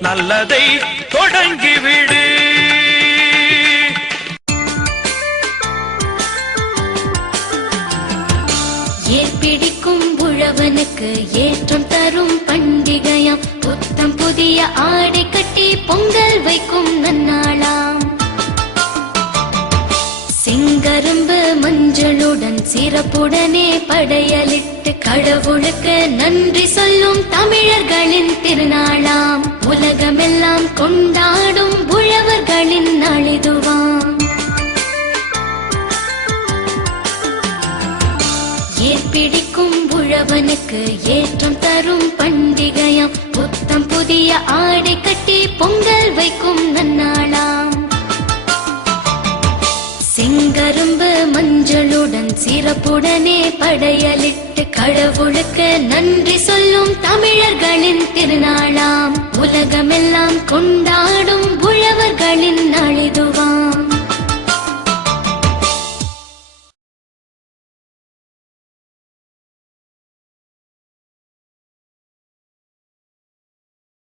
நல்லதை தொடங்கிவிடு. ஏற்பிடிக்கும் உழவனுக்கு ஏற்றம் தரும் பண்டிகையாம். புத்தம் புதிய ஆடை கட்டி பொங்கல் வைக்கும் நன்னாளாம். செங்கரும்பு மஞ்சளுடன் சிறப்புடனே படையலிட்டு கடவுளுக்கு நன்றி சொல்லும் தமிழர்களின் திருநாளாம். உலகமெல்லாம் கொண்டாடும் உழவர்களின் நாளிதுவாம். ஏற்பிடிக்கும் உழவனுக்கு ஏற்றம் தரும் பண்டிகையாம். புத்தம் புதிய ஆடை கட்டி பொங்கல் வைக்கும் நன்னாளாம். செங்கரும்பு மஞ்சளுடன் சிறப்புடனே படையலிட்டு கடவுளுக்கு நன்றி சொல்லும் தமிழர்களின் திருநாளாம். உலகமெல்லாம் கொண்டாடும் உழவர்களின் நாளிதுவாம்.